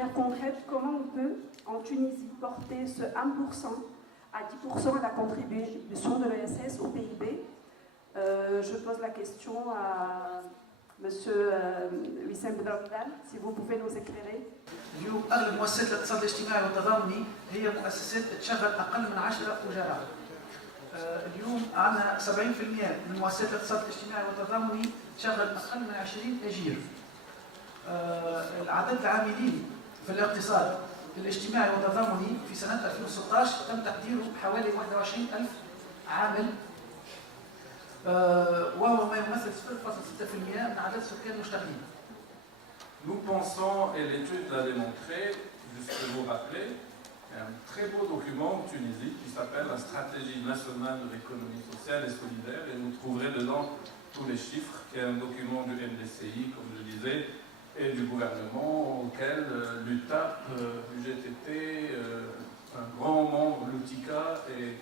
manière concrète, comment on peut, en Tunisie, porter ce 1% à 10% de la contribution de l'ESS au PIB? Je pose la question à M. Wissem Bedramdan, si vous pouvez nous éclairer. اليوم أغلب مؤسسات الاقتصاد الاجتماعي والتضامني هي مؤسسات تشغل أقل من 10 أجراء. اليوم عندنا 70% من مؤسسات الاقتصاد الاجتماعي والتضامني تشغل أقل من 20 أجير. العدد العاملين في الاقتصاد الاجتماعي والتضامني في سنة 2016 تم تقديره حوالي 21,000 عامل، وهو ما يمثل 0,6% من عدد السكان المشتغلين. Nous pensons, et l'étude l'a démontré, juste vous rappeler, il y a un très beau document en Tunisie qui s'appelle la Stratégie nationale de l'économie sociale et solidaire, et vous trouverez dedans tous les chiffres, qui est un document du MDCI, comme je disais, et du gouvernement, auquel l'UTAP, l'UGTT, un grand membre, l'UTICA et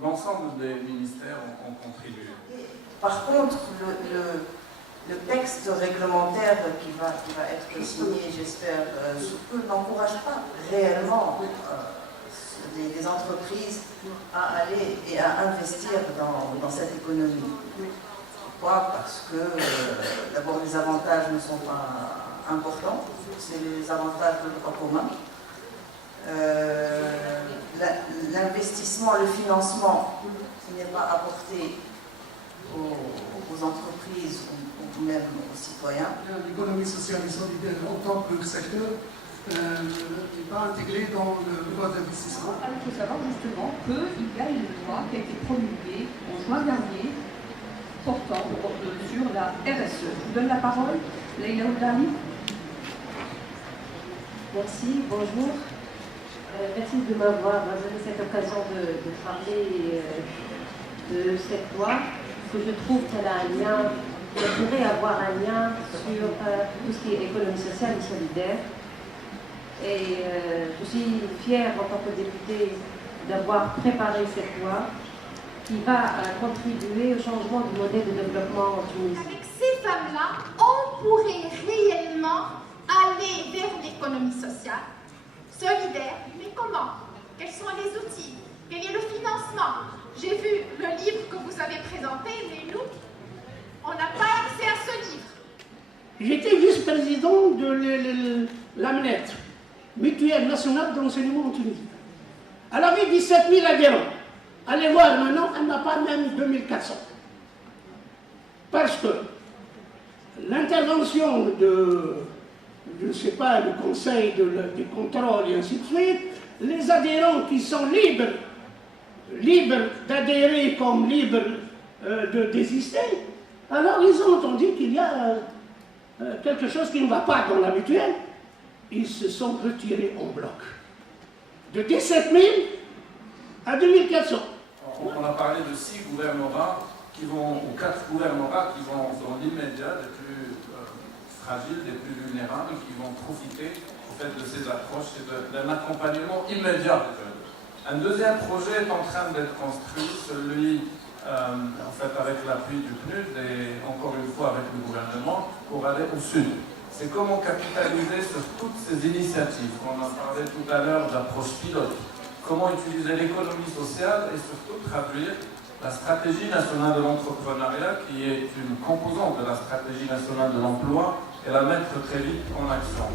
l'ensemble des ministères ont contribué. Par contre, le texte réglementaire qui va être signé, j'espère, sous peu, n'encourage pas réellement les entreprises à aller et à investir dans cette économie. Pourquoi? Parce que d'abord les avantages ne sont pas importants, c'est les avantages de droit commun. L'investissement, le financement qui n'est pas apporté aux entreprises ou même aux citoyens. L'économie sociale et solidaire en tant que secteur n'est pas intégrée dans le droit d'investissement. Il faut savoir justement qu'il y a une loi qui a été promulguée en juin dernier portant sur la RSE. Je vous donne la parole, Leïla Oudani. Merci, bonjour. Merci de m'avoir donné cette occasion de parler de cette loi, que je trouve qu'elle a un lien, elle pourrait avoir un lien sur tout ce qui est économie sociale et solidaire. Et je suis fière en tant que députée d'avoir préparé cette loi qui va contribuer au changement du modèle de développement en Tunisie. Avec ces femmes-là, on pourrait réellement aller vers l'économie sociale, solidaire, mais comment? Quels sont les outils? Quel est le financement? J'ai vu le livre que vous avez présenté, mais nous, on n'a pas accès à ce livre. J'étais vice-président de l'AMNET, Mutuelle nationale de l'enseignement en Tunisie. Elle avait 17 000 adhérents. Allez voir maintenant, elle n'a pas même 2400. Parce que l'intervention je ne sais pas, le conseil du contrôle et ainsi de suite, les adhérents qui sont libres d'adhérer comme libres de désister, alors ils ont entendu qu'il y a quelque chose qui ne va pas dans la mutuelle. Ils se sont retirés en bloc. De 17 000 à 2400. On a parlé de 6 gouvernements ou 4 gouvernements qui vont dans l'immédiat des plus fragiles, des plus vulnérables, qui vont profiter au fait de ces approches et d'un accompagnement immédiat. Un deuxième projet est en train d'être construit, celui en fait avec l'appui du PNUD et encore une fois avec le gouvernement, pour aller au sud. C'est comment capitaliser sur toutes ces initiatives qu'on a parlé tout à l'heure d'approche pilote. Comment utiliser l'économie sociale et surtout traduire la stratégie nationale de l'entrepreneuriat qui est une composante de la stratégie nationale de l'emploi et la mettre très vite en action.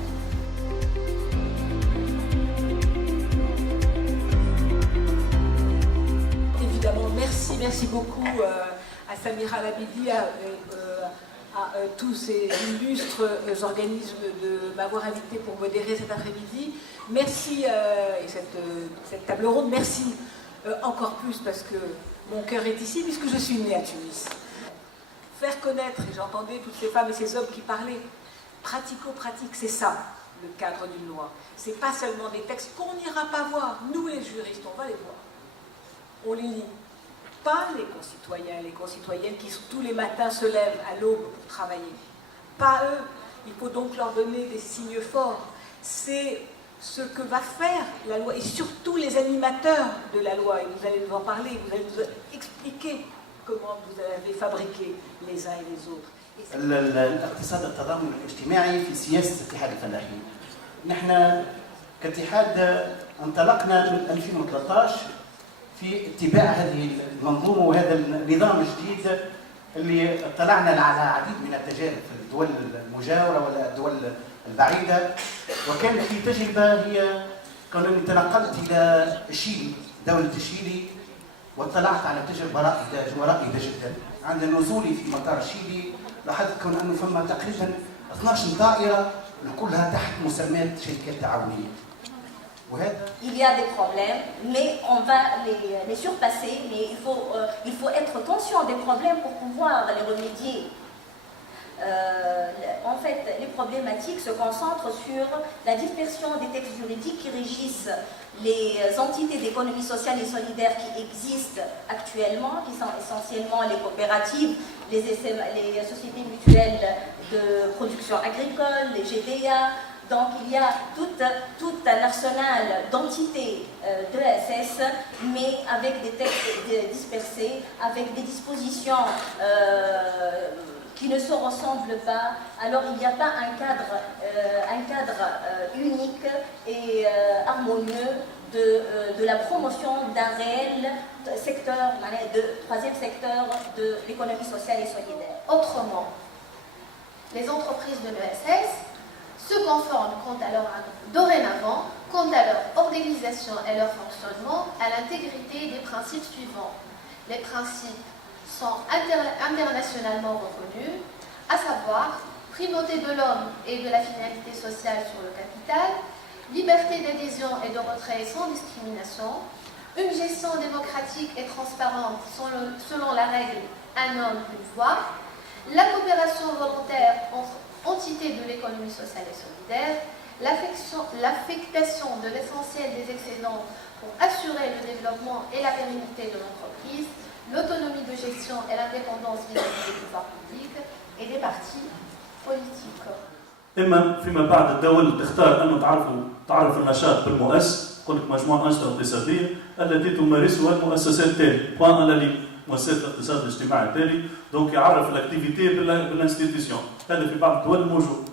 Évidemment, merci beaucoup à Samira Labidi, à tous ces illustres organismes de m'avoir invité pour modérer cet après-midi. Merci, et cette table ronde, merci encore plus parce que mon cœur est ici, puisque je suis née à Tunis. Faire connaître, et j'entendais toutes ces femmes et ces hommes qui parlaient, pratico-pratique, c'est ça, le cadre d'une loi. C'est pas seulement des textes qu'on n'ira pas voir. Nous, les juristes, on va les voir. On les lit. Pas les concitoyens et les concitoyennes qui tous les matins se lèvent à l'aube pour travailler. Pas eux. Il faut donc leur donner des signes forts. C'est ce que va faire la loi, et surtout les animateurs de la loi, et vous allez nous en parler, vous allez nous expliquer comment vous avez fabriqué les uns et les autres. الاقتصاد التضامن الاجتماعي في سياسة اتحاد الفلاحين. نحن كاتحاد انطلقنا من 2013 في اتباع هذه المنظومة وهذا النظام الجديد اللي اطلعنا على العديد من التجارب في الدول المجاورة ولا الدول البعيدة. وكانت في تجربة هي كونني تنقلت إلى شيلي، دولة شيلي، واطلعت على تجربة رائدة جدا. عند نزولي في مطار شيلي لاحظت كون أنه فما تقريبا 12 طائرة كلها تحت مسمى شركات تعاونية. Il y a des problèmes, mais on va les surpasser, mais il faut être conscient des problèmes pour pouvoir les remédier. En fait, les problématiques se concentrent sur la dispersion des textes juridiques qui régissent les entités d'économie sociale et solidaire qui existent actuellement, qui sont essentiellement les coopératives, les sociétés mutuelles de production agricole, les GDA. Donc il y a tout un arsenal d'entités de l'ESS, mais avec des textes dispersés, avec des dispositions qui ne se ressemblent pas. Alors il n'y a pas un cadre unique et harmonieux de la promotion d'un réel secteur, de troisième secteur de l'économie sociale et solidaire. Autrement, les entreprises de l'ESS se conforment dorénavant quant à leur organisation et leur fonctionnement à l'intégrité des principes suivants. Les principes sont internationalement reconnus, à savoir primauté de l'homme et de la finalité sociale sur le capital, liberté d'adhésion et de retrait sans discrimination, une gestion démocratique et transparente selon la règle un homme, une voix, la coopération volontaire entre entités de l'économie sociale et solidaire, l'affectation de l'essentiel des excédents pour assurer le développement et la pérennité de l'entreprise, l'autonomie de gestion et l'indépendance vis-à-vis des pouvoirs publics et des partis politiques. إما فيما بعد الدول تختار أن تعرف النشاط بالمؤسس، يقول لك مجموعة أنشطة اقتصادية التي تمارسها المؤسسات التالية، بوان أنالي مؤسسات الاقتصاد الاجتماعي التالي، دونك يعرف الاكتيفيتي بالانستيتيسيون، هذا في بعض الدول موجود.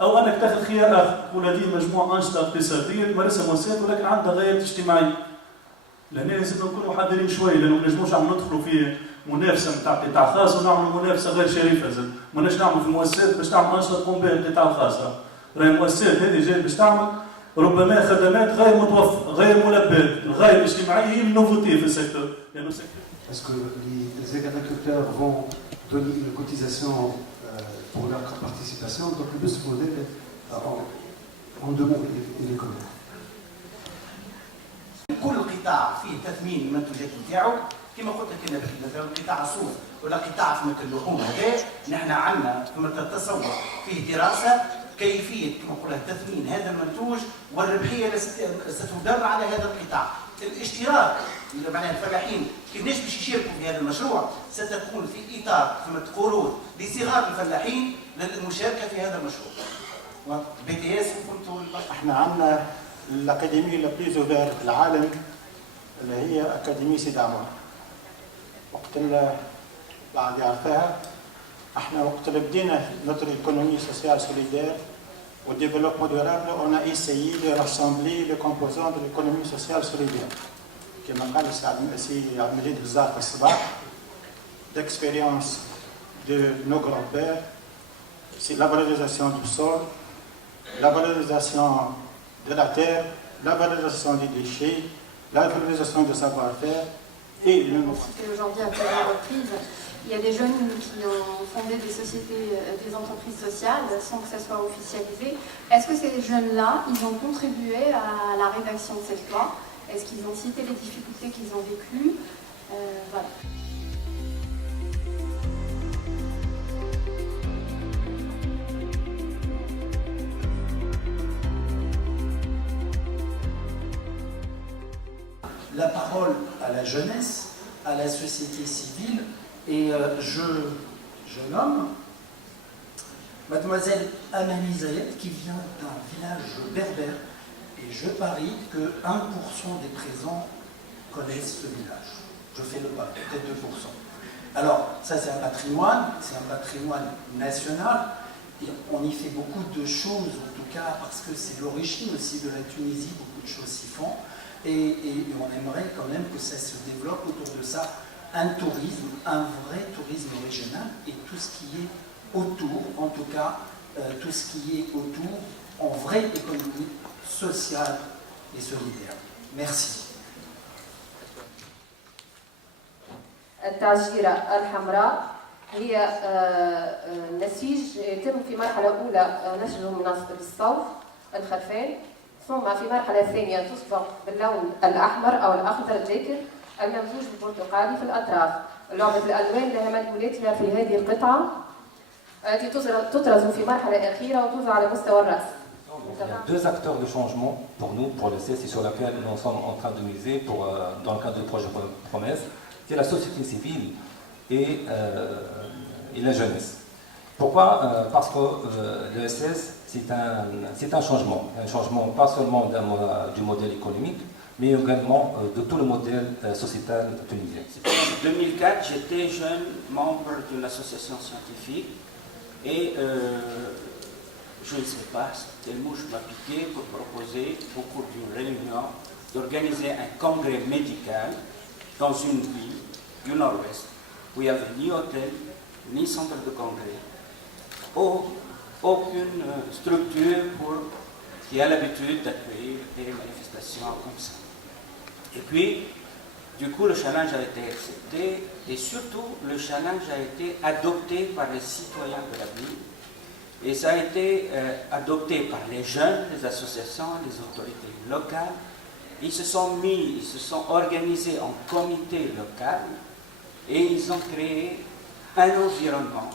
أو أنك تاخذ خيار آخر، تقول هذه مجموعة أنشطة اقتصادية تمارسها مؤسسات ولكن عندها غايات اجتماعية. لهنا لازم نكونوا حذرين شوي لأنه ما نجموش ندخلوا في منافسة نتاع قطاع خاص ونعملوا منافسة غير شريفة زاد، ما نجمش نعملوا في مؤسسات باش تعمل أنشطة تقوم بها القطاع الخاص. راهي المؤسسات هذه جاية باش تعمل ربما خدمات غير متوفرة، غير ملباة، الغاية الاجتماعية هي النوفوتي في السيكتور. Est-ce que les agriculteurs vont donner une cotisation pour leur participation? Donc le modèle en deux mots il est comment? كل قطاع فيه تثمين المنتوجات نتاعو، كما قلت لك مثلا قطاع الصوف ولا قطاع فمة اللحوم هذا نحن عندنا فمة التصور فيه دراسة كيفية كما نقولها تثمين هذا المنتوج والربحية التي ستدار على هذا القطاع. الاشتراك معناها الفلاحين كيفاش باش يشاركوا في هذا المشروع ستكون في اطار فمة قروض لصغار الفلاحين للمشاركة في هذا المشروع. بي تي اس احنا عندنا الأكاديمية اللي بليز اوفير في العالم اللي هي أكاديمية سيدي عمر. وقت اللي بعد يعرفها احنا وقت اللي بدينا notre économie sociale solidaire au développement durable, on a essayé de rassembler les composants de l'économie sociale solidaire. كما قال السي عبد المجيد بزاف في الصباح d'expérience de nos grands-pères, c'est la valorisation du sol, la valorisation de la terre, la valorisation des déchets, la valorisation du savoir-faire et le nouveau. Aujourd'hui, à plusieurs reprises, il y a des jeunes qui ont fondé des sociétés, des entreprises sociales sans que ça soit officialisé. Est-ce que ces jeunes-là, ils ont contribué à la rédaction de cette loi? Est-ce qu'ils ont cité les difficultés qu'ils ont vécues? Voilà. La parole à la jeunesse, à la société civile, et je nomme Mademoiselle Amani Zayed qui vient d'un village berbère, et je parie que 1% des présents connaissent ce village. Je fais le pas, peut-être 2%. Alors, ça c'est un patrimoine national, On y fait beaucoup de choses, en tout cas, parce que c'est l'origine aussi de la Tunisie, beaucoup de choses s'y font. Et on aimerait quand même que ça se développe autour de ça, un tourisme, un vrai tourisme régional, et tout ce qui est autour, en tout cas, tout ce qui est autour, en vraie économie sociale et solidaire. Merci. التعجيرة الحمراء هي نسيج يتم في مرحلة أولى نشره مناسبة للصوف الخرفان، ثم في مرحلة ثانية تصبغ باللون الأحمر أو الأخضر الجاكر الممزوج بالبرتقالي في الأطراف. لعبة الألوان لها مدلولاتها في هذه القطعة التي تطرز في مرحلة أخيرة وتوضع على مستوى الرأس. Il y a deux acteurs de changement pour nous, pour le CES, et sur laquelle nous sommes en train de miser dans le cadre du projet Promesse. C'est la société civile et la jeunesse. Pourquoi Parce que le SS, c'est un changement pas seulement du modèle économique, mais également de tout le modèle sociétal tunisien. En 2004, j'étais jeune membre d'une association scientifique et je ne sais pas quel mot je m'appliquais pour proposer au cours d'une réunion d'organiser un congrès médical dans une ville du nord-ouest où il n'y avait ni hôtel, ni centre de congrès, aucune structure qui a l'habitude d'accueillir des manifestations comme ça. Et puis, du coup, le challenge a été accepté et surtout, le challenge a été adopté par les citoyens de la ville. Et ça a été adopté par les jeunes, les associations, les autorités locales. Ils se sont organisés en comité local et ils ont créé un environnement,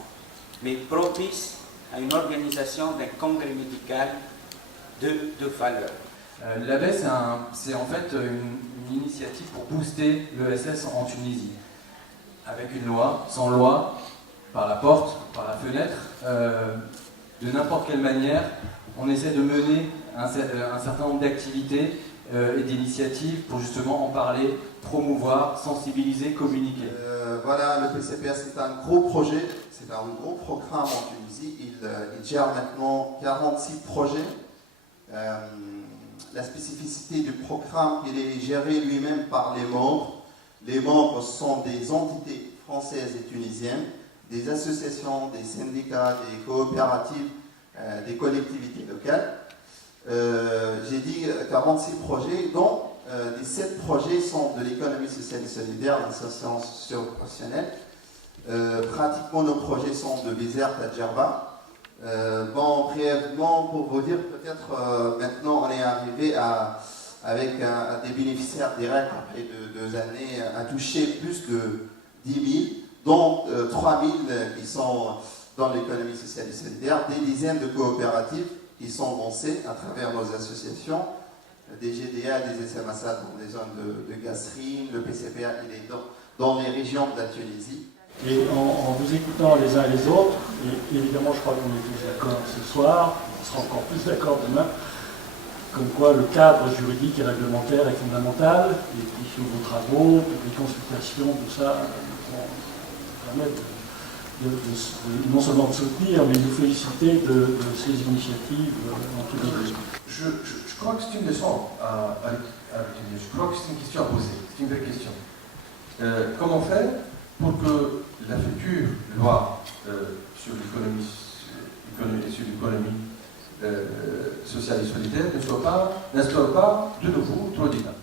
mais propice à une organisation d'un congrès médical de valeur. L'ABES, c'est en fait une initiative pour booster l'ESS en Tunisie. Avec une loi, sans loi, par la porte, par la fenêtre, de n'importe quelle manière, on essaie de mener un certain nombre d'activités et d'initiatives pour justement en parler, promouvoir, sensibiliser, communiquer. Voilà, le PCPS c'est un gros projet, c'est un gros programme en Tunisie. Il gère maintenant 46 projets. La spécificité du programme, il est géré lui-même par les membres. Les membres sont des entités françaises et tunisiennes, des associations, des syndicats, des coopératives, des collectivités locales. J'ai dit 46 projets, dont les 7 projets sont de l'économie sociale et solidaire, l'association socio-professionnelle. Pratiquement nos projets sont de Bizerte à Djerba. Bon, brièvement, pour vous dire, peut-être maintenant on est arrivé avec des bénéficiaires directs après 2 années à toucher plus de 10 000, dont 3 000 qui sont dans l'économie sociale et solidaire, des dizaines de coopératives qui sont lancées à travers nos associations, des GDA, des SMASA dans des zones de Gasserine, le PCPA il est dans les régions de la Tunisie. Et en vous écoutant les uns les autres, et évidemment je crois qu'on est tous d'accord ce soir, on sera encore plus d'accord demain, comme quoi le cadre juridique et réglementaire est fondamental, et puis sur vos travaux, les consultations, tout ça, permettent non seulement de soutenir, mais de nous féliciter de ces initiatives en tous les cas. Je crois que c'est une leçon à retenir, je crois que c'est une question à poser, c'est une vraie question. Comment faire pour que la future loi sur l'économie sociale et solidaire n'instaure pas de nouveau trop d'État?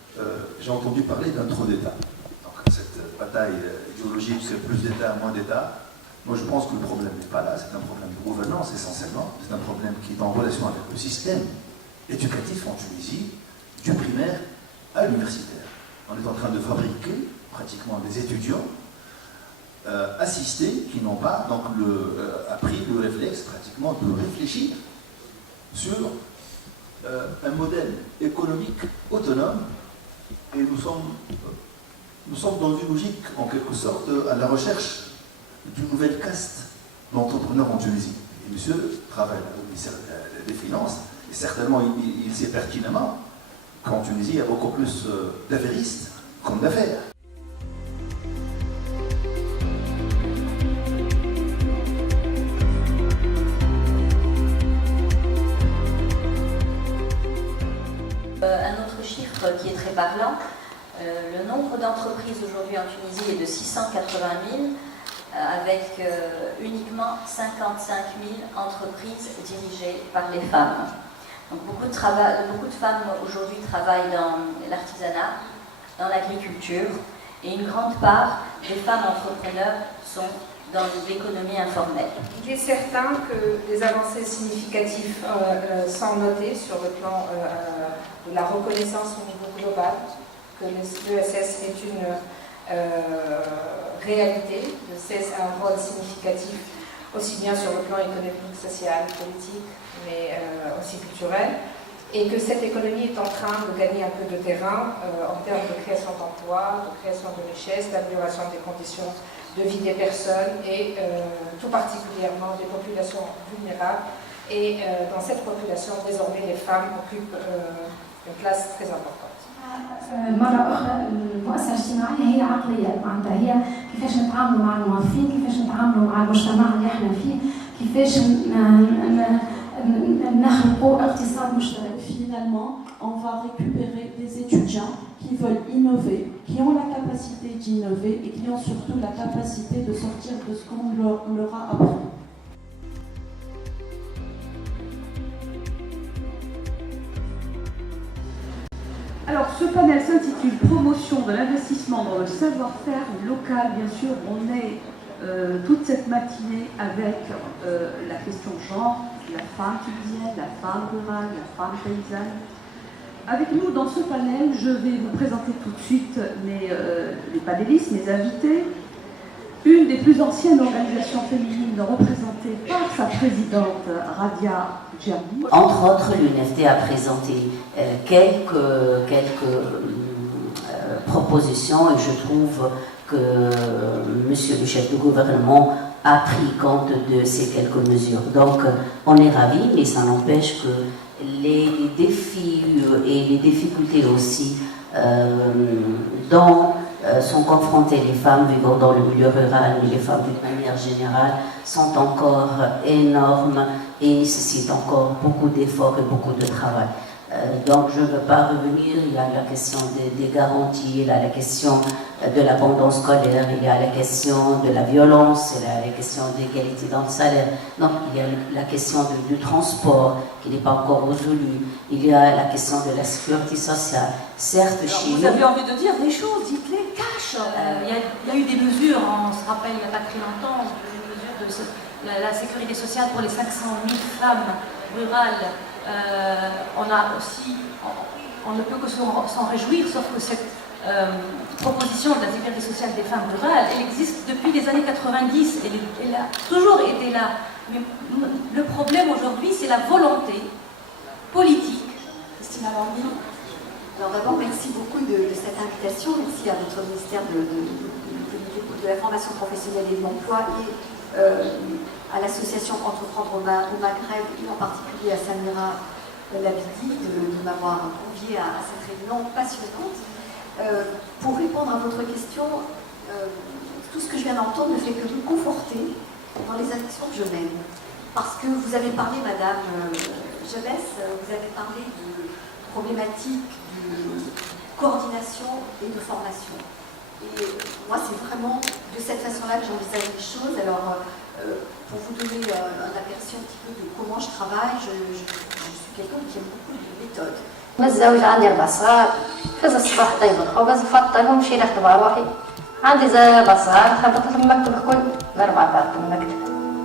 J'ai entendu parler d'un trop d'État. Donc cette bataille idéologique, c'est plus d'État, moins d'État. Moi je pense que le problème n'est pas là, c'est un problème de gouvernance essentiellement. C'est un problème qui est en relation avec le système éducatif en Tunisie, du primaire à l'universitaire. On est en train de fabriquer pratiquement des étudiants assistés qui n'ont pas donc appris le réflexe pratiquement de réfléchir sur un modèle économique autonome, et nous sommes dans une logique en quelque sorte à la recherche d'une nouvelle caste d'entrepreneurs en Tunisie. Et monsieur travaille au ministère des Finances et certainement il sait pertinemment qu'en Tunisie il y a beaucoup plus d'affairistes comme d'affaires. qui est très parlant. Le nombre d'entreprises aujourd'hui en Tunisie est de 680 000, avec uniquement 55 000 entreprises dirigées par les femmes. Donc beaucoup de femmes aujourd'hui travaillent dans l'artisanat, dans l'agriculture, et une grande part des femmes entrepreneurs sont dans l'économie informelle. Il est certain que des avancées significatives sont notées sur le plan de la reconnaissance au niveau global, que l'ESS est une réalité, l'ESS a un rôle significatif aussi bien sur le plan économique, social, politique, mais aussi culturel, et que cette économie est en train de gagner un peu de terrain en termes de création d'emplois, de création de richesses, d'amélioration des conditions de vie des personnes et tout particulièrement des populations vulnérables. Et dans cette population, désormais, les femmes occupent une place très importante. مرة أخرى المؤسسة الاجتماعية هي عقليات معناتها هي كيفاش نتعاملوا مع الموظفين، كيفاش نتعاملوا مع المجتمع اللي احنا فيه، كيفاش نخلقوا اقتصاد مشترك. Finalement, on va récupérer des étudiants qui veulent innover, qui ont la capacité d'innover et qui ont surtout la capacité de sortir de ce qu'on leur a appris. Alors, ce panel s'intitule Promotion de l'investissement dans le savoir-faire local. Bien sûr, on est toute cette matinée avec la question genre, la femme tunisienne, la femme rurale, la femme paysanne. Avec nous dans ce panel, je vais vous présenter tout de suite les panélistes, mes invités. Une des plus anciennes organisations féminines représentée par sa présidente Radia Djami. Entre autres, l'UNFT a présenté quelques propositions et je trouve que monsieur le chef du gouvernement a pris compte de ces quelques mesures. Donc on est ravis, mais ça n'empêche que les défis et les difficultés aussi dont sont confrontées les femmes vivant dans le milieu rural, mais les femmes d'une manière générale, sont encore énormes et nécessitent encore beaucoup d'efforts et beaucoup de travail. Donc je ne veux pas revenir, il y a la question des garanties, il y a la question de l'abondance scolaire, il y a la question de la violence, il y a la question d'égalité dans le salaire. Donc il y a la question du transport qui n'est pas encore résolue, il y a la question de la sécurité sociale. Certes, chez vous avez envie de dire des choses, dites-les, cash. Il y a eu des mesures, on se rappelle il n'y a pas très longtemps, des mesures de la sécurité sociale pour les 500 000 femmes rurales. On ne peut que s'en réjouir, sauf que cette proposition de la sécurité sociale des femmes rurales, elle existe depuis les années 90, elle a toujours été là. Mais le problème aujourd'hui, c'est la volonté politique. Christina Lambino. Alors d'abord, merci beaucoup de cette invitation, merci à notre ministère de la formation professionnelle et de l'emploi et à l'association Entreprendre au Maghreb, et en particulier à Samira Labidi, de m'avoir conviée à cette réunion passionnante. Pour répondre à votre question, tout ce que je viens d'entendre ne fait que me conforter dans les actions que je mène. Parce que vous avez parlé, Madame Jebes, vous avez parlé de problématiques de coordination et de formation. Et moi, c'est vraiment de cette façon-là que j'envisage les choses. Alors, pour vous donner un aperçu un petit peu de comment je travaille, je suis quelqu'un qui aime beaucoup de méthodes. متزوج عندي 4 صغار، فاز الصباح طيب الخبز نفطرهم نمشي نخدم على روحي. عندي 4 صغار خبطت في المكتب الكل، ال4 طارت في المكتب.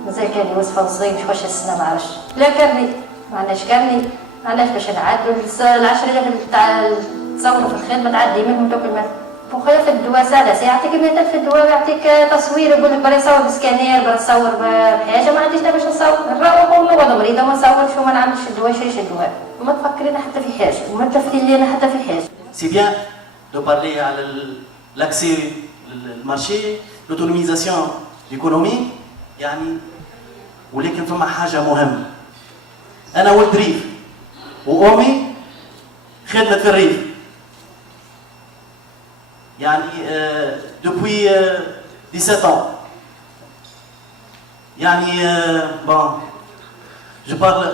مازال كان لي وصفه صغير باش نخش السنه ما عرفش. لا كرني، ما عندناش كرني، علاش باش نعدلوا العشرة تاع تصوروا في الخدمه تعدي منهم تاكل منهم. وخير في الدواء ساعة يعطيك مثال في الدواء يعطيك تصوير يقول لك بغا يصور بسكانير بغا تصور بحاجه ما عنديش باش نصور نروح ونوض مريضه وما نصورش وما نعملش الدواء نشريش الدواء وما تفكرينا حتى في حاجه وما تفكرينا حتى في حاجه. C'est bien de parler à l'accès au marché, l'autonomisation de l'économie يعني ولكن فما حاجه مهمه. انا ولد ريف وامي خدمت في الريف. يعني depuis 17 ans. يعني bon je parle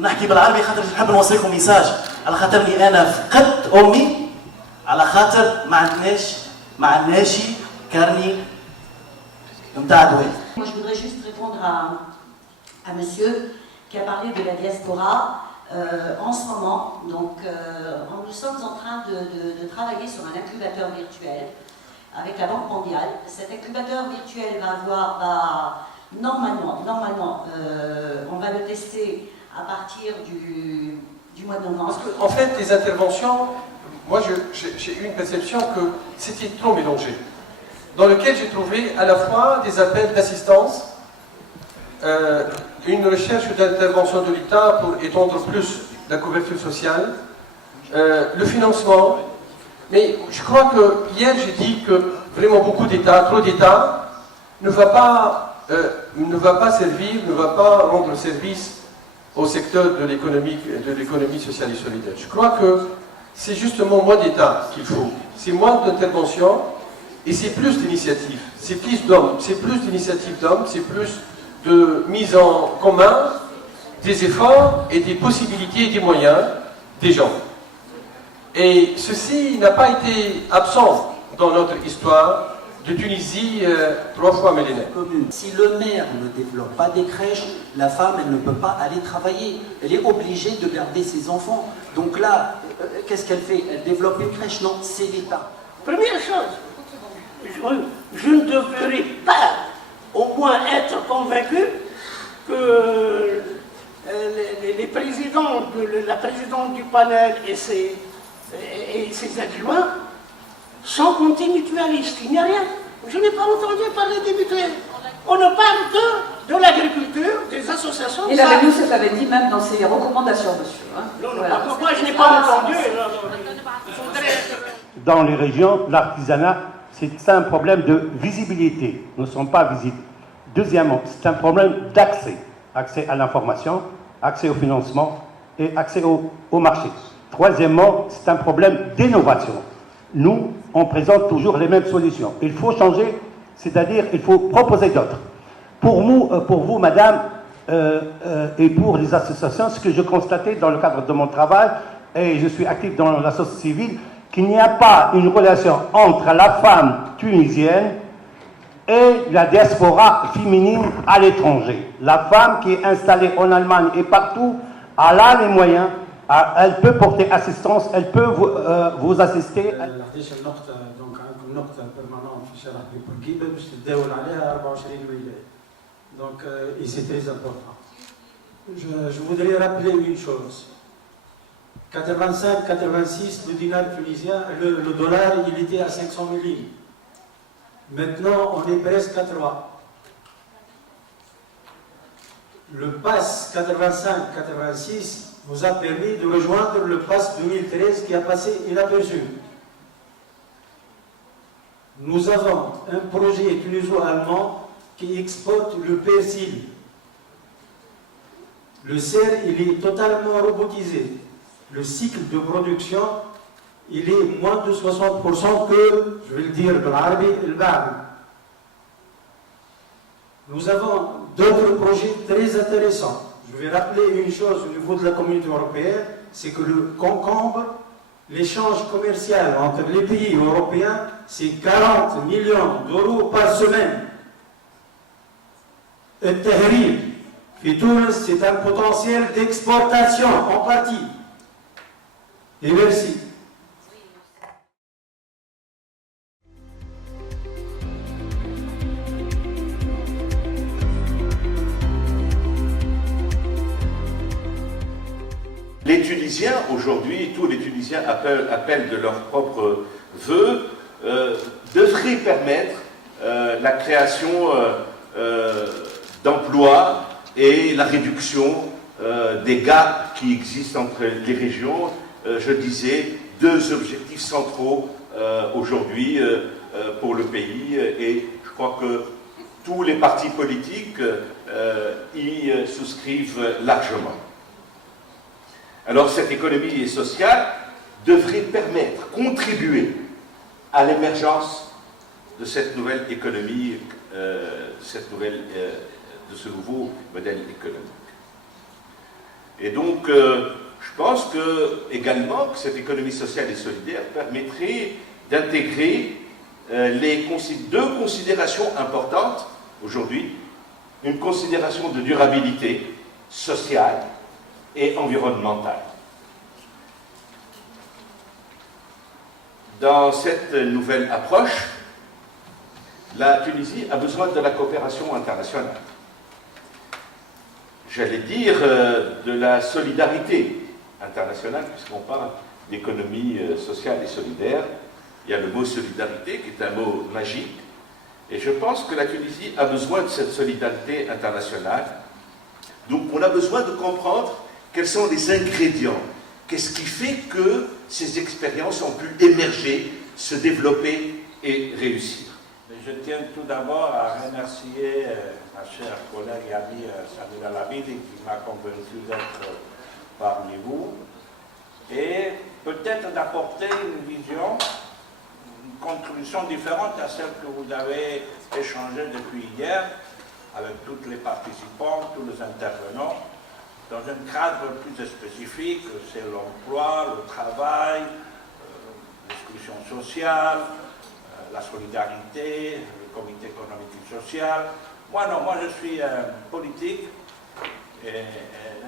نحكي بالعربي خاطر نحب نوصل لكم ميساج على خاطرني انا فقدت امي على خاطر ما عندناش كارني نتاع دوله. Moi, je voudrais juste répondre à monsieur qui a parlé de la diaspora. En ce moment, donc, nous sommes en train de travailler sur un incubateur virtuel avec la Banque mondiale. Cet incubateur virtuel normalement, on va le tester à partir du mois de novembre. Parce qu'en fait, les interventions, moi j'ai eu une perception que c'était trop mélangé, dans lequel j'ai trouvé à la fois des appels d'assistance, une recherche d'intervention de l'État pour étendre plus la couverture sociale, le financement. Mais je crois que hier j'ai dit que vraiment beaucoup d'États, trop d'États, ne va pas servir, ne va pas rendre service au secteur de l'économie sociale et solidaire. Je crois que c'est justement moins d'État qu'il faut, c'est moins d'intervention et c'est plus d'initiatives, c'est plus d'hommes, c'est plus d'initiatives d'hommes, c'est plus de mise en commun des efforts et des possibilités et des moyens des gens. Et ceci n'a pas été absent dans notre histoire de Tunisie 3 fois millénaire. Si le maire ne développe pas des crèches, la femme elle ne peut pas aller travailler. Elle est obligée de garder ses enfants. Donc là, qu'est-ce qu'elle fait? Elle développe une crèche? Non, c'est l'État. Première chose, je ne devrais pas au moins être convaincu que les présidents, la présidente du panel et ses adjoints sont anti-mutualistes. Il n'y a rien. Je n'ai pas entendu parler des mutuelles. On ne parle de l'agriculture, des associations. Et la Vénus l'avait dit même dans ses recommandations, monsieur. Hein. Non, voilà. Moi, je n'ai pas entendu. Dans les régions, l'artisanat, c'est un problème de visibilité. Nous ne sommes pas visibles. Deuxièmement, c'est un problème d'accès. Accès à l'information, accès au financement et accès au marché. Troisièmement, c'est un problème d'innovation. Nous, on présente toujours les mêmes solutions. Il faut changer, c'est-à-dire il faut proposer d'autres. Pour vous, madame, et pour les associations, ce que je constatais dans le cadre de mon travail, et je suis actif dans la société civile, qu'il n'y a pas une relation entre la femme tunisienne et la diaspora féminine à l'étranger. La femme qui est installée en Allemagne et partout, elle a les moyens, elle peut porter assistance, elle peut vous assister. Donc, et c'est très important. Je voudrais rappeler une chose. 85-86, le dinar tunisien, le dollar, il était à 500 000 livres. Maintenant, on est presque à 3. Le pass 85-86 vous a permis de rejoindre le pass 2013 qui a passé inaperçu. Nous avons un projet tuniso-allemand qui exporte le persil. Le cerf, il est totalement robotisé. Le cycle de production, il est moins de 60% que, je vais le dire de l'arabe, le ba'am. Nous avons d'autres projets très intéressants. Je vais rappeler une chose au niveau de la communauté européenne, c'est que le concombre, l'échange commercial entre les pays européens, c'est 40 millions d'euros par semaine. Le tahrir, c'est un potentiel d'exportation en partie. Et merci. Les Tunisiens, aujourd'hui, tous les Tunisiens appellent de leurs propres vœux, devraient permettre la création d'emplois et la réduction des gaps qui existent entre les régions. Je disais, 2 objectifs centraux aujourd'hui pour le pays et je crois que tous les partis politiques y souscrivent largement. Alors cette économie sociale devrait permettre, contribuer à l'émergence de cette nouvelle économie, de ce nouveau modèle économique. Et donc, Je pense également que cette économie sociale et solidaire permettrait d'intégrer deux considérations importantes aujourd'hui. Une considération de durabilité sociale et environnementale. Dans cette nouvelle approche, la Tunisie a besoin de la coopération internationale. J'allais dire de la solidarité internationale, puisqu'on parle d'économie sociale et solidaire. Il y a le mot solidarité qui est un mot magique. Et je pense que la Tunisie a besoin de cette solidarité internationale. Donc on a besoin de comprendre quels sont les ingrédients. Qu'est-ce qui fait que ces expériences ont pu émerger, se développer et réussir. Je tiens tout d'abord à remercier ma chère collègue et amie Samira Labidi qui m'a convaincu d'être parmi vous et peut-être d'apporter une vision, une contribution différente à celle que vous avez échangée depuis hier avec tous les participants, tous les intervenants, dans un cadre plus spécifique, c'est l'emploi, le travail, l'exclusion sociale, la solidarité, le comité économique et social. Moi je suis politique,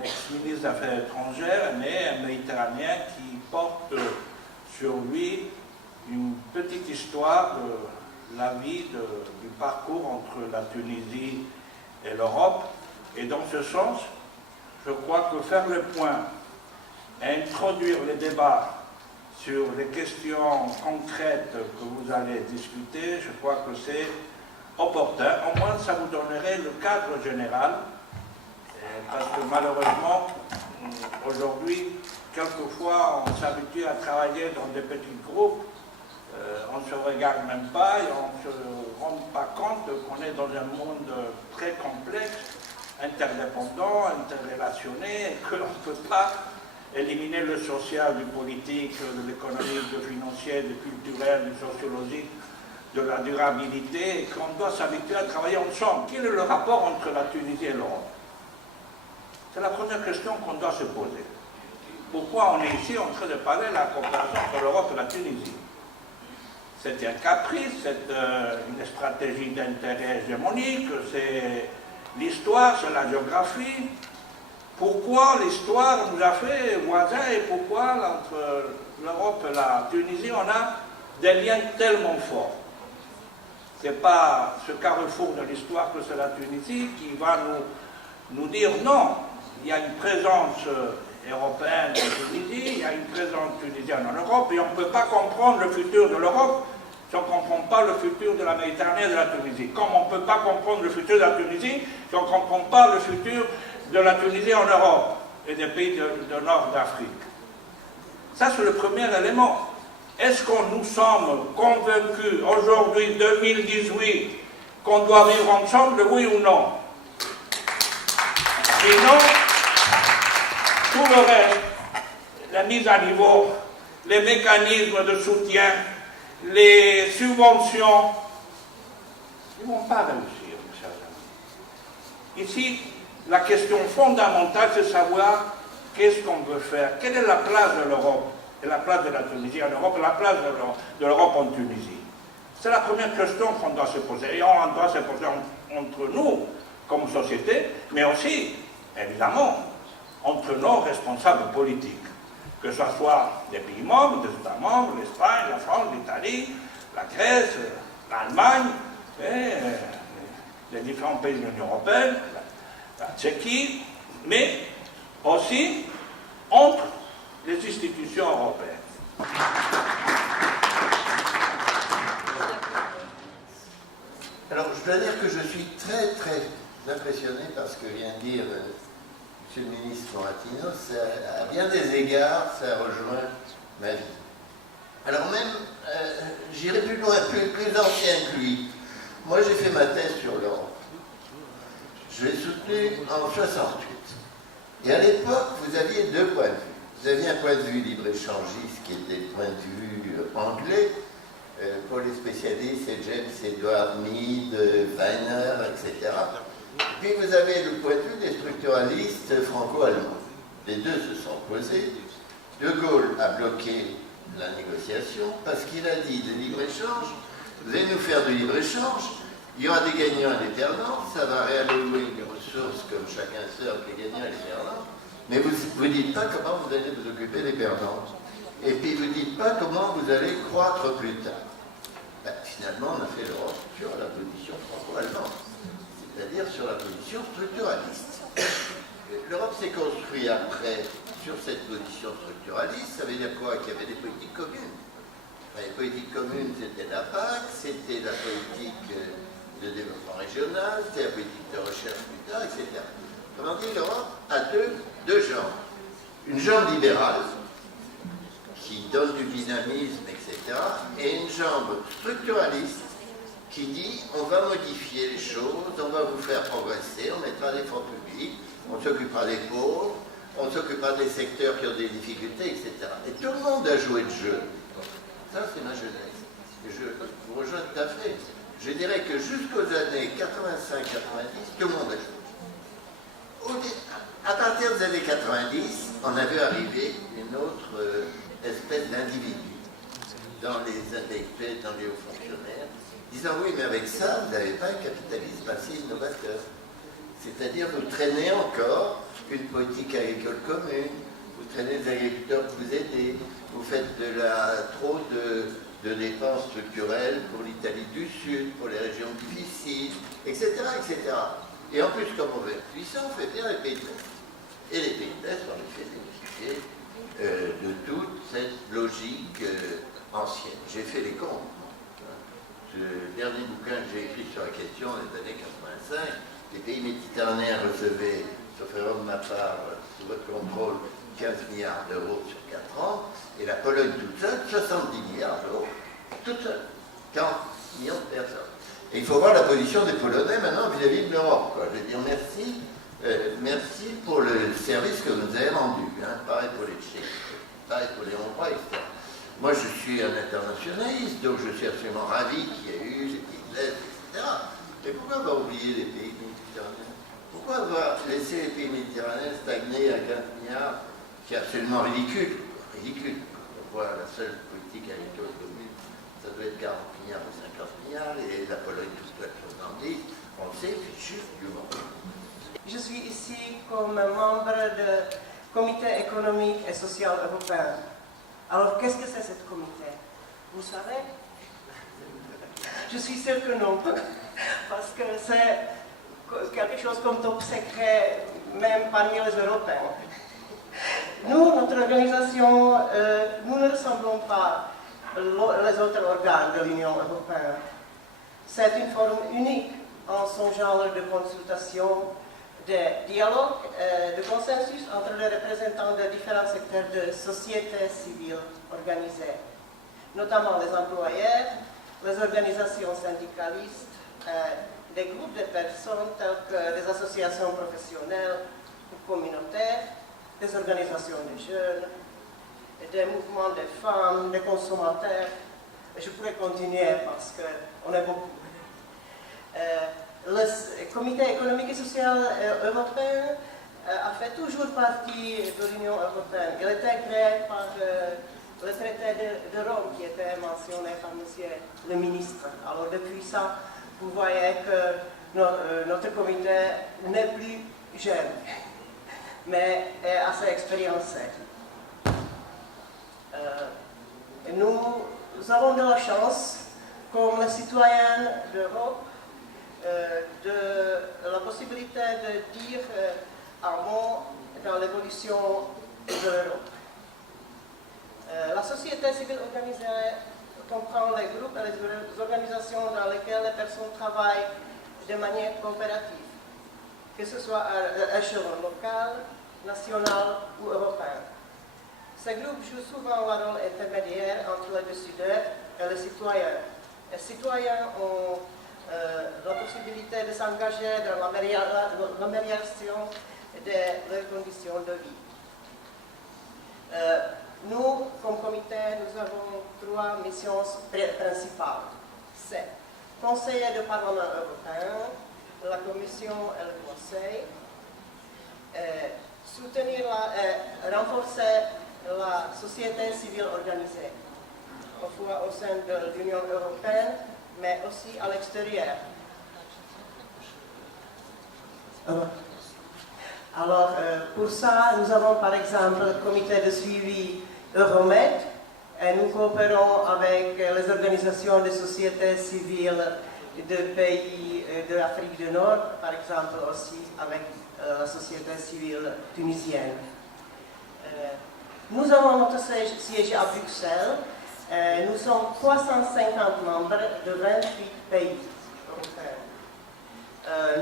ex-ministre des Affaires étrangères, mais un Méditerranéen qui porte sur lui une petite histoire de la vie, du parcours entre la Tunisie et l'Europe. Et dans ce sens, je crois que faire le point, introduire les débats sur les questions concrètes que vous allez discuter, je crois que c'est opportun. Au moins, ça vous donnerait le cadre général, parce que malheureusement, aujourd'hui, quelquefois, on s'habitue à travailler dans des petits groupes, on ne se regarde même pas et on ne se rend pas compte qu'on est dans un monde très complexe, interdépendant, interrelationné, et qu'on ne peut pas éliminer le social, du politique, de l'économique, du financier, du culturel, du sociologique, de la durabilité, et qu'on doit s'habituer à travailler ensemble. Quel est le rapport entre la Tunisie et l'Europe? C'est la première question qu'on doit se poser. Pourquoi on est ici en train de parler de la coopération entre l'Europe et la Tunisie? C'est un caprice, c'est une stratégie d'intérêt hégémonique, c'est l'histoire, c'est la géographie. Pourquoi l'histoire nous a fait voisins et pourquoi entre l'Europe et la Tunisie on a des liens tellement forts? Ce n'est pas ce carrefour de l'histoire que c'est la Tunisie qui va nous dire non. Il y a une présence européenne en Tunisie, il y a une présence tunisienne en Europe et on ne peut pas comprendre le futur de l'Europe si on ne comprend pas le futur de la Méditerranée et de la Tunisie. Comme on ne peut pas comprendre le futur de la Tunisie si on ne comprend pas le futur de la Tunisie en Europe et des pays du nord d'Afrique. Ça, c'est le premier élément. Est-ce que nous sommes convaincus aujourd'hui, 2018, qu'on doit vivre ensemble, oui ou non? Sinon, tout le reste, la mise à niveau, les mécanismes de soutien, les subventions, ils ne vont pas réussir, mes chers amis. Ici, la question fondamentale, c'est de savoir qu'est-ce qu'on veut faire. Quelle est la place de l'Europe et la place de la Tunisie en Europe et la place de l'Europe en Tunisie? C'est la première question qu'on doit se poser. Et on doit se poser entre nous, comme société, mais aussi, évidemment, entre nos responsables politiques. Que ce soit des pays membres, des États membres, l'Espagne, la France, l'Italie, la Grèce, l'Allemagne, et les différents pays de l'Union européenne, la Tchéquie, mais aussi entre les institutions européennes. Alors, je dois dire que je suis très, très impressionné par ce que vient de dire M. le ministre Moratinos. À bien des égards, ça rejoint ma vie. Alors même, j'irai plus loin, plus ancien que lui. Moi, j'ai fait ma thèse sur l'Europe. Je l'ai soutenue en 68. Et à l'époque, vous aviez deux points de vue. Vous aviez un point de vue libre-échangiste qui était le point de vue anglais. Pour les spécialistes, c'est James Edward Mead, Weiner, etc. Puis vous avez le point de vue des structuralistes franco-allemands. Les deux se sont posés. De Gaulle a bloqué la négociation parce qu'il a dit le libre-échange, vous allez nous faire du libre-échange, il y aura des gagnants et des perdants, ça va réallouer les ressources comme chacun sait entre les gagnants et les perdants, mais vous ne dites pas comment vous allez vous occuper des perdants. Et puis vous ne dites pas comment vous allez croître plus tard. Ben, finalement, on a fait l'Europe sur la position franco-allemande, c'est-à-dire sur la position structuraliste. L'Europe s'est construite après sur cette position structuraliste. Ça veut dire quoi? Qu'il y avait des politiques communes. Enfin, les politiques communes, c'était la PAC, c'était la politique de développement régional, c'était la politique de recherche plus tard, etc. Comment dire, l'Europe a deux jambes. Une jambe libérale, qui donne du dynamisme, etc., et une jambe structuraliste, qui dit on va modifier les choses, on va vous faire progresser, on mettra des fonds publics, on s'occupera des pauvres, on s'occupera des secteurs qui ont des difficultés, etc. Et tout le monde a joué le jeu. Ça, c'est ma jeunesse. Et je vous rejoins tout à fait. Je dirais que jusqu'aux années 85-90, tout le monde a joué. À partir des années 90, on a vu arriver une autre espèce d'individu dans les intellectuels, dans les hauts fonctionnaires, disant oui, mais avec ça, vous n'avez pas un capitalisme assez innovateur. C'est-à-dire, vous traînez encore une politique agricole commune, vous traînez des agriculteurs pour vous aider, vous faites trop de dépenses structurelles pour l'Italie du Sud, pour les régions difficiles, etc., etc. Et en plus, comme on veut être puissant, on fait faire les pays de l'Est. Et les pays de l'Est, on les fait bénéficier de toute cette logique ancienne. J'ai fait les comptes. Le dernier bouquin que j'ai écrit sur la question des années 85, les pays méditerranéens recevaient, sauf erreur de ma part, sous votre contrôle, 15 milliards d'euros sur 4 ans, et la Pologne toute seule, 70 milliards d'euros, toute seule, 40 millions de personnes. Et il faut voir la position des Polonais maintenant vis-à-vis de l'Europe. Je veux dire merci, merci pour le service que vous nous avez rendu. Hein. Pareil pour les Tchèques, pareil pour les Hongrois, etc. Moi, je suis un internationaliste, donc je suis absolument ravi qu'il y ait eu les pays de l'Est, etc. Mais pourquoi avoir oublié les pays méditerranéens? Pourquoi avoir laissé les pays méditerranéens stagner à 15 milliards? C'est absolument ridicule. Ridicule. On voit la seule politique agricole commune, ça doit être 40 milliards ou 50 milliards, et la Pologne, tout doit être 70. On le sait, c'est juste du monde. Je suis ici comme membre du Comité économique et social européen. Alors, qu'est-ce que c'est ce comité? Vous savez? Je suis sûre que non, parce que c'est quelque chose comme top secret, même parmi les Européens. Nous, notre organisation, nous ne ressemblons pas aux autres organes de l'Union européenne. C'est une forme unique en son genre de consultation, de dialogue, de consensus entre les représentants de différents secteurs de société civile organisée, notamment les employeurs, les organisations syndicalistes, des groupes de personnes telles que les associations professionnelles ou communautaires, des organisations de jeunes, des mouvements de femmes, des consommateurs. Et je pourrais continuer parce qu'on est beaucoup. Le Comité économique et social européen a fait toujours partie de l'Union européenne. Il était créé par le traité de Rome qui était mentionné par monsieur le ministre. Alors depuis ça, vous voyez que notre comité n'est plus jeune, mais est assez expériencé. Nous avons de la chance, comme les citoyens d'Europe, de la possibilité de dire un mot dans l'évolution de l'Europe. La société civile organisée comprend les groupes et les organisations dans lesquelles les personnes travaillent de manière coopérative, que ce soit à l'échelon local, national ou européen. Ces groupes jouent souvent un rôle intermédiaire entre les décideurs et les citoyens. Les citoyens ont la possibilité de s'engager dans l'amélioration de leurs conditions de vie. Nous, comme comité, nous avons 3 missions principales. C'est conseiller du Parlement européen, la Commission et le Conseil, soutenir, renforcer la société civile organisée, à la fois au sein de l'Union européenne, mais aussi à l'extérieur. Alors, pour ça, nous avons par exemple le comité de suivi Euromed, et nous coopérons avec les organisations de société civile de pays de l'Afrique du Nord, par exemple aussi avec la société civile tunisienne. Nous avons notre siège à Bruxelles. Nous sommes 350 membres de 28 pays européens.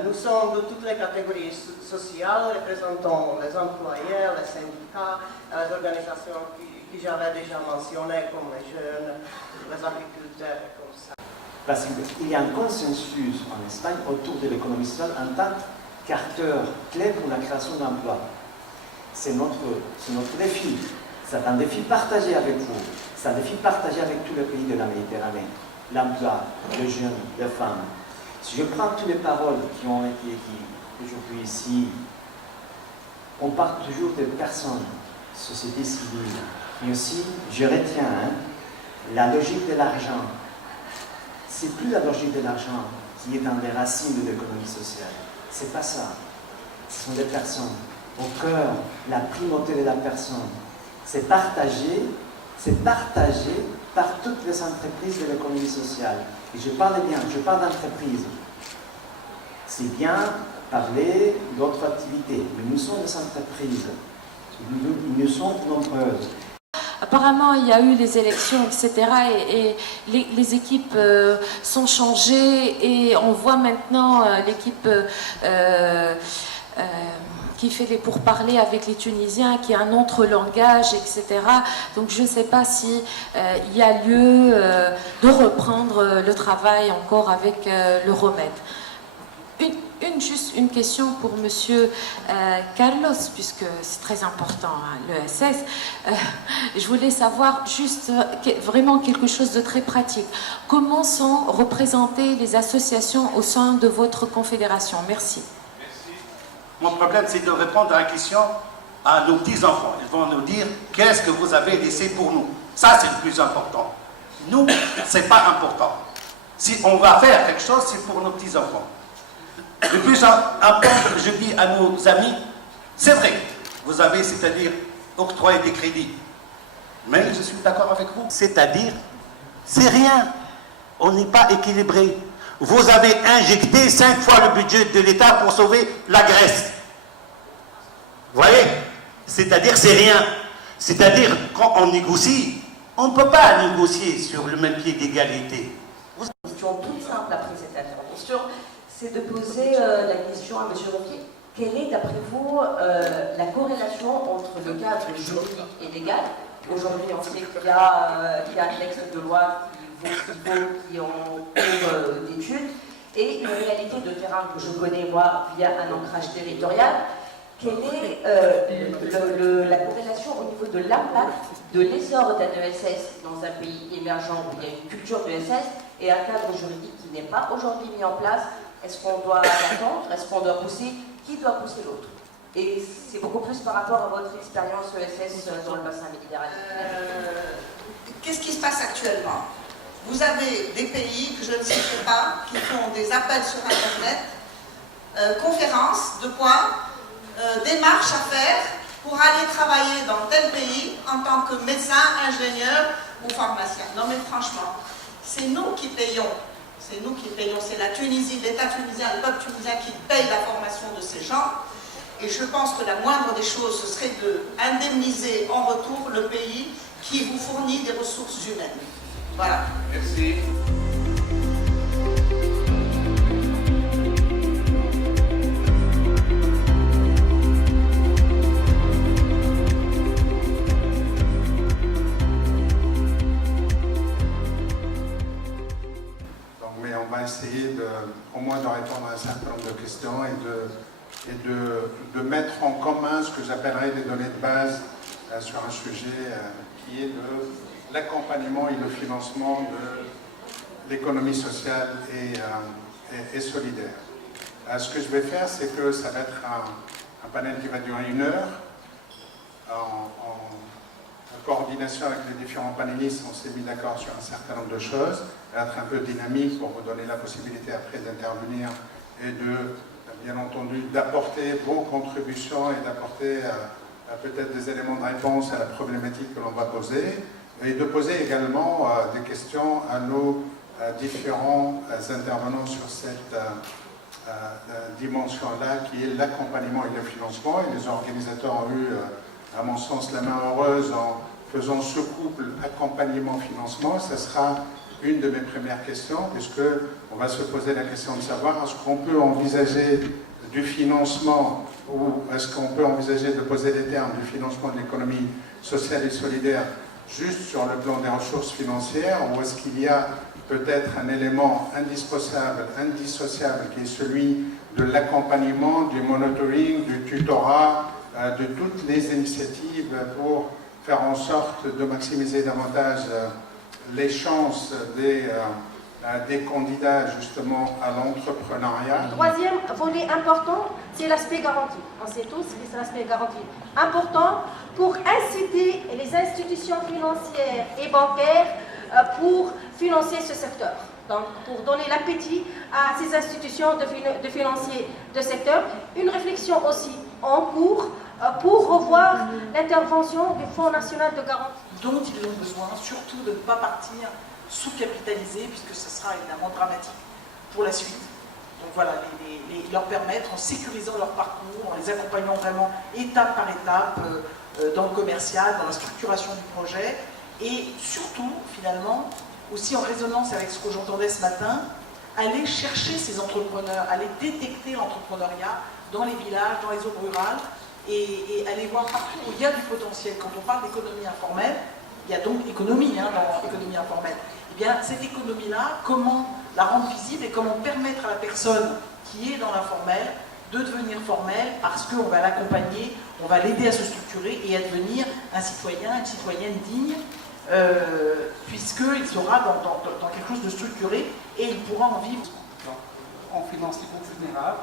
Nous sommes de toutes les catégories sociales, représentant les employés, les syndicats, les organisations que j'avais déjà mentionnées, comme les jeunes, les agriculteurs, et comme ça. Parce qu'il y a un consensus en Espagne autour de l'économie sociale en tant qu'acteur clé pour la création d'emplois. C'est notre défi. C'est un défi partagé avec vous. C'est un défi partagé avec tous les pays de la Méditerranée. L'emploi, les jeunes, les femmes. Si je prends toutes les paroles qui ont été dites aujourd'hui ici, on parle toujours de personnes, société civile, mais aussi, je retiens, la logique de l'argent. C'est plus la logique de l'argent qui est dans les racines de l'économie sociale. C'est pas ça. Ce sont des personnes. Au cœur, la primauté de la personne. C'est partagé par toutes les entreprises de l'économie sociale. Et je parle d'entreprise. C'est bien parler d'autres activités, mais nous sommes des entreprises. Nous sommes nombreuses. Apparemment, il y a eu les élections, etc. Et les équipes sont changées et on voit maintenant l'équipe qui fait les pourparlers avec les Tunisiens, qui a un autre langage, etc. Donc je ne sais pas si il y a lieu de reprendre le travail encore avec le remède. Juste une question pour Monsieur Carlos, puisque c'est très important, hein, l'ESS. Je voulais savoir juste vraiment quelque chose de très pratique. Comment sont représentées les associations au sein de votre confédération? Merci. Mon problème, c'est de répondre à la question à nos petits-enfants. Ils vont nous dire, qu'est-ce que vous avez laissé pour nous? Ça, c'est le plus important. Nous, ce n'est pas important. Si on va faire quelque chose, c'est pour nos petits-enfants. Le plus important, je dis à nos amis, c'est vrai, vous avez, c'est-à-dire, octroyé des crédits. Mais je suis d'accord avec vous. C'est-à-dire, c'est rien. On n'est pas équilibré. Vous avez injecté 5 fois le budget de l'État pour sauver la Grèce. Vous voyez? C'est-à-dire, c'est rien. C'est-à-dire, quand on négocie, on ne peut pas négocier sur le même pied d'égalité. Une question toute simple après cette intervention, c'est de poser la question à M. Ronquier. Quelle est, d'après vous, la corrélation entre le cadre juridique et légal? Aujourd'hui, on sait qu'il y a un texte de loi qui ont cours d'études et une réalité de terrain que je connais, moi, via un ancrage territorial. Quelle est la corrélation au niveau de l'impact de l'essor d'un ESS dans un pays émergent où il y a une culture d'ESS et un cadre juridique qui n'est pas aujourd'hui mis en place? Est-ce qu'on doit attendre? Est-ce qu'on doit pousser? Qui doit pousser l'autre? Et c'est beaucoup plus par rapport à votre expérience ESS dans le bassin méditerranéen. Qu'est-ce qui se passe actuellement? Vous avez des pays que je ne citerai pas, qui font des appels sur Internet, conférences, démarches à faire pour aller travailler dans tel pays en tant que médecin, ingénieur ou pharmacien. Non mais franchement, c'est nous qui payons. C'est nous qui payons, c'est la Tunisie, l'État tunisien, le peuple tunisien qui paye la formation de ces gens. Et je pense que la moindre des choses, ce serait d'indemniser en retour le pays qui vous fournit des ressources humaines. Voilà. Merci. Mais on va essayer au moins de répondre à un certain nombre de questions et de mettre en commun ce que j'appellerais des données de base sur un sujet qui est de l'accompagnement et le financement de l'économie sociale et solidaire. Ce que je vais faire, c'est que ça va être un panel qui va durer 1 heure. En coordination avec les différents panélistes, on s'est mis d'accord sur un certain nombre de choses, être un peu dynamique pour vous donner la possibilité après d'intervenir et de, bien entendu, d'apporter vos contributions et d'apporter peut-être des éléments de réponse à la problématique que l'on va poser, et de poser également des questions à nos différents intervenants sur cette dimension-là, qui est l'accompagnement et le financement. Et les organisateurs ont eu, à mon sens, la main heureuse en faisant ce couple accompagnement-financement. Ce sera une de mes premières questions, puisqu'on va se poser la question de savoir est-ce qu'on peut envisager du financement, ou est-ce qu'on peut envisager de poser les termes du financement de l'économie sociale et solidaire juste sur le plan des ressources financières, ou est-ce qu'il y a peut-être un élément indispensable, indissociable, qui est celui de l'accompagnement, du monitoring, du tutorat, de toutes les initiatives pour faire en sorte de maximiser davantage les chances des candidats justement à l'entrepreneuriat. Le troisième volet important, c'est l'aspect garantie. On sait tous que c'est l'aspect garantie important pour inciter les institutions financières et bancaires pour financer ce secteur. Donc, pour donner l'appétit à ces institutions de financer de secteur. Une réflexion aussi en cours pour revoir l'intervention du Fonds national de garantie. Dont ils ont besoin, surtout de ne pas partir sous-capitalisés, puisque ce sera évidemment dramatique pour la suite. Donc voilà, leur permettre, en sécurisant leur parcours, en les accompagnant vraiment étape par étape dans le commercial, dans la structuration du projet, et surtout, finalement, aussi en résonance avec ce que j'entendais ce matin, aller chercher ces entrepreneurs, aller détecter l'entrepreneuriat dans les villages, dans les zones rurales, et aller voir partout où il y a du potentiel. Quand on parle d'économie informelle, il y a donc économie dans l'économie informelle. Eh bien, cette économie-là, comment la rendre visible et comment permettre à la personne qui est dans l'informel de devenir formelle, parce qu'on va l'accompagner, on va l'aider à se structurer et à devenir un citoyen, une citoyenne digne, puisqu'il sera dans quelque chose de structuré et il pourra en vivre. On finance les groupes vulnérables,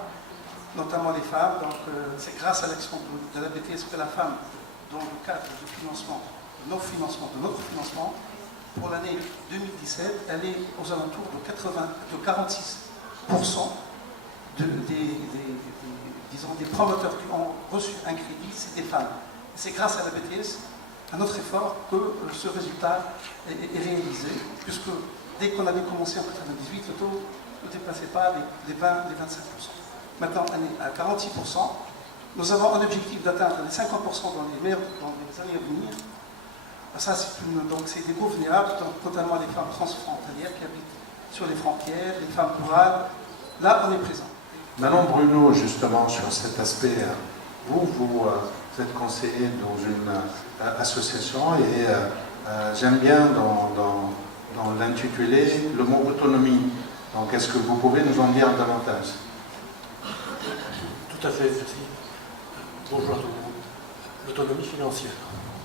notamment les femmes. Donc c'est grâce à l'action de la BTS que la femme, dans le cadre du financement, de notre financement, pour l'année 2017, elle est aux alentours de 46% des promoteurs qui ont reçu un crédit, c'est des femmes. C'est grâce à la BTS, à notre effort, que ce résultat est réalisé, puisque dès qu'on avait commencé en 1998, le taux ne dépassait pas les 20, les 25%. Maintenant, on est à 46%. Nous avons un objectif d'atteindre les 50% dans les années à venir. Ça, c'est des groupes vulnérables, notamment les femmes transfrontalières qui habitent sur les frontières, les femmes rurales. Là, on est présent. Maintenant, Bruno, justement, sur cet aspect, vous êtes conseiller dans une association et j'aime bien dans l'intitulé le mot autonomie. Donc, est-ce que vous pouvez nous en dire davantage? Tout à fait, merci. Bonjour à tout le monde. L'autonomie financière,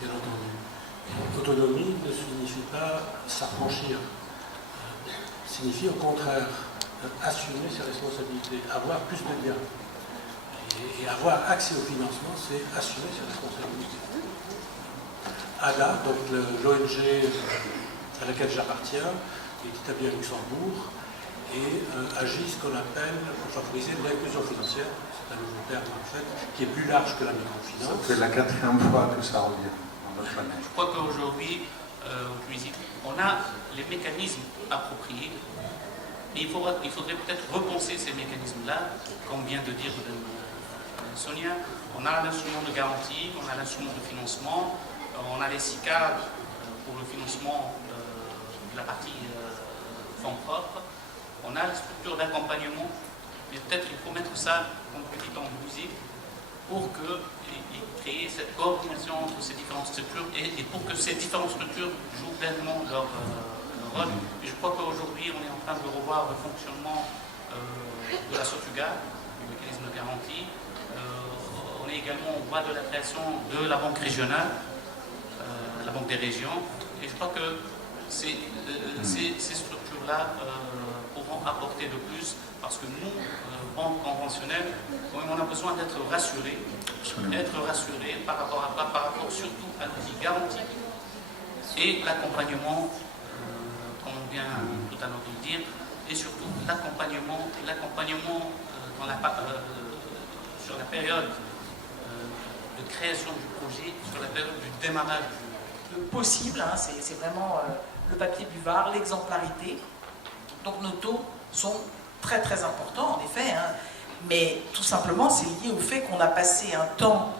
bien entendu. L'autonomie ne signifie pas s'affranchir, signifie au contraire assumer ses responsabilités, avoir plus de biens. Et avoir accès au financement, c'est assumer ses responsabilités. ADA, donc l'ONG à laquelle j'appartiens, est établie à Luxembourg et agit ce qu'on appelle, pour favoriser l'inclusion financière, c'est un nouveau terme en fait, qui est plus large que la microfinance. C'est la 4e fois que ça revient dans notre année. Je crois qu'aujourd'hui, au Tunisie, on a les mécanismes appropriés, mais il faudrait peut-être repenser ces mécanismes-là, comme vient de dire Sonia. On a l'instrument de garantie, on a l'instrument de financement, on a les SICAD pour le financement de la partie fonds propres, on a les structures d'accompagnement, mais peut-être il faut mettre ça comme petit en musique pour créer cette coordination entre ces différentes structures et pour que ces différentes structures jouent pleinement leur rôle. Et je crois qu'aujourd'hui on est en train de revoir le fonctionnement de la SOTUGA, du mécanisme de garantie. On est également au voie de la création de la banque régionale, la banque des régions, et je crois que ces structures-là pourront apporter de plus, parce que nous, banques conventionnelles, on a besoin d'être rassurés, par rapport à quoi, par rapport surtout à l'outil garantie et l'accompagnement, comme on vient tout à l'heure de le dire, et surtout l'accompagnement dans sur la période de création du projet, sur la période du démarrage. Le possible, hein, c'est vraiment le papier buvard, l'exemplarité. Donc nos taux sont très très importants en effet, hein, mais tout simplement c'est lié au fait qu'on a passé un temps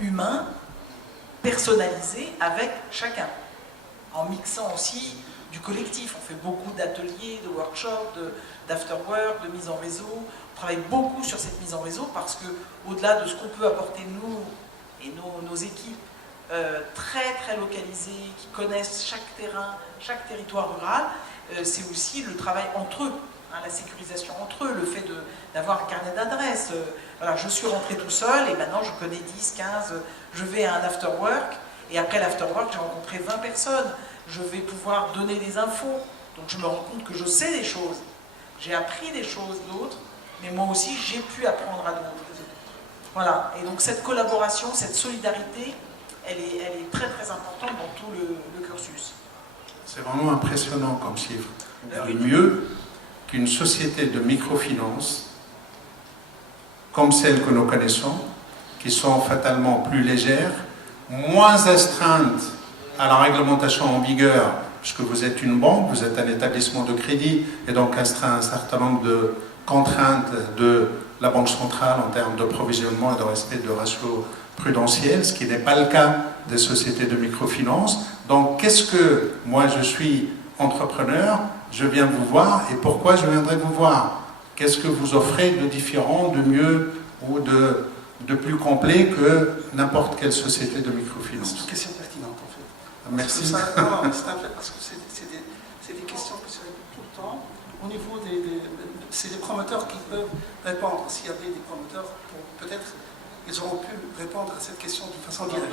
humain personnalisé avec chacun, en mixant aussi du collectif. On fait beaucoup d'ateliers, de workshops, d'afterwork, de mise en réseau. On travaille beaucoup sur cette mise en réseau parce que, au-delà de ce qu'on peut apporter nous et nos équipes très très localisées, qui connaissent chaque terrain, chaque territoire rural, c'est aussi le travail entre eux, hein, la sécurisation entre eux, le fait d'avoir un carnet d'adresses. Voilà, je suis rentré tout seul et maintenant je connais 10, 15, je vais à un afterwork et après l'afterwork j'ai rencontré 20 personnes. Je vais pouvoir donner des infos, donc je me rends compte que je sais des choses. J'ai appris des choses d'autres, mais moi aussi j'ai pu apprendre à d'autres. Voilà, et donc cette collaboration, cette solidarité, elle est très très importante dans tout le cursus. C'est vraiment impressionnant comme chiffre. Mieux qu'une société de microfinance, comme celle que nous connaissons, qui sont fatalement plus légères, moins astreintes à la réglementation en vigueur, puisque vous êtes une banque, vous êtes un établissement de crédit, et donc astreint un certain nombre de contraintes de la Banque centrale en termes de provisionnement et de respect de ratios prudentiels, ce qui n'est pas le cas des sociétés de microfinance. Donc, qu'est-ce que, moi je suis entrepreneur, je viens vous voir, et pourquoi je viendrai vous voir? Qu'est-ce que vous offrez de différent, de mieux ou de plus complet que n'importe quelle société de microfinance? C'est une question pertinente en fait. Merci. C'est un fait parce que c'est des questions qui se répètent tout le temps. Au niveau c'est des promoteurs qui peuvent répondre. S'il y avait des promoteurs, peut-être ils auront pu répondre à cette question de façon directe.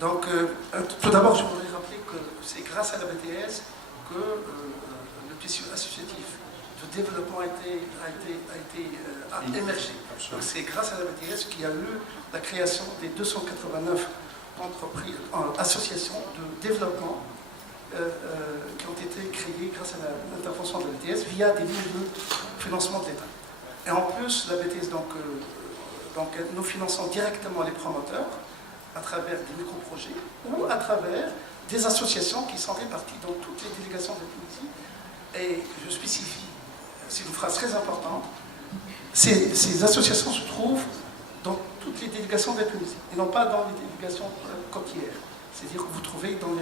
Donc, tout d'abord, je voudrais rappeler que c'est grâce à la BTS que le tissu associatif de développement a émergé. C'est grâce à la BTS qu'il y a eu la création des 289 associations de développement qui ont été créées grâce à l'intervention de la BTS via des lignes de financement de l'État. Et en plus, la BTS, donc, nous finançons directement les promoteurs à travers des micro-projets ou à travers des associations qui sont réparties dans toutes les délégations de Tunisie. Et je spécifie, c'est une phrase très importante, ces associations se trouvent dans toutes les délégations de Tunisie et non pas dans les délégations côtières. C'est-à-dire que vous trouvez dans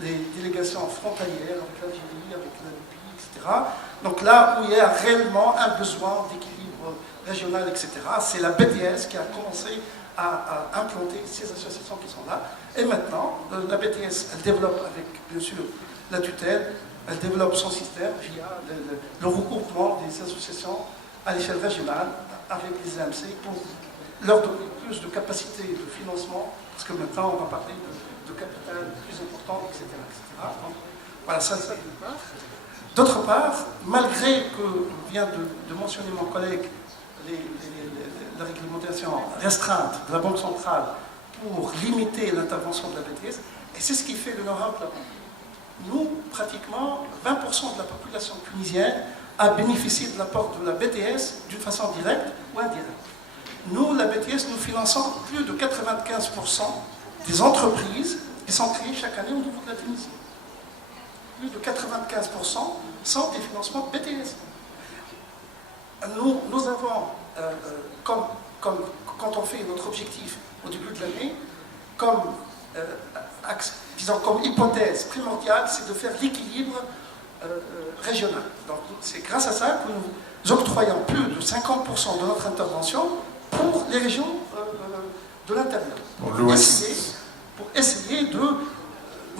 les délégations frontalières avec l'Algérie, avec la Libye, etc. Donc là où il y a réellement un besoin d'équilibre régional, etc., c'est la BTS qui a commencé à implanter ces associations qui sont là. Et maintenant, la BTS, elle développe avec, bien sûr, la tutelle, elle développe son système via le regroupement des associations à l'échelle régionale avec les AMC pour leur donner plus de capacité de financement, parce que maintenant on va parler de capital plus important, etc. Donc, voilà, ça d'une part. D'autre part, malgré que vient de mentionner mon collègue la réglementation restreinte de la Banque centrale pour limiter l'intervention de la BTS, et c'est ce qui fait le Nord-Europe là-bas. Nous, pratiquement 20% de la population tunisienne a bénéficié de l'apport de la BTS d'une façon directe ou indirecte. Nous, la BTS, nous finançons plus de 95% des entreprises qui sont créées chaque année au niveau de la Tunisie. Plus de 95% sont des financements de BTS. Nous avons, quand on fait notre objectif au début de l'année, comme hypothèse primordiale, c'est de faire l'équilibre régional. Donc c'est grâce à ça que nous octroyons plus de 50% de notre intervention pour les régions de l'intérieur. Pour essayer de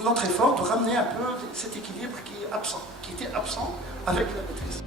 notre effort de ramener un peu cet équilibre qui était absent avec la maîtrise.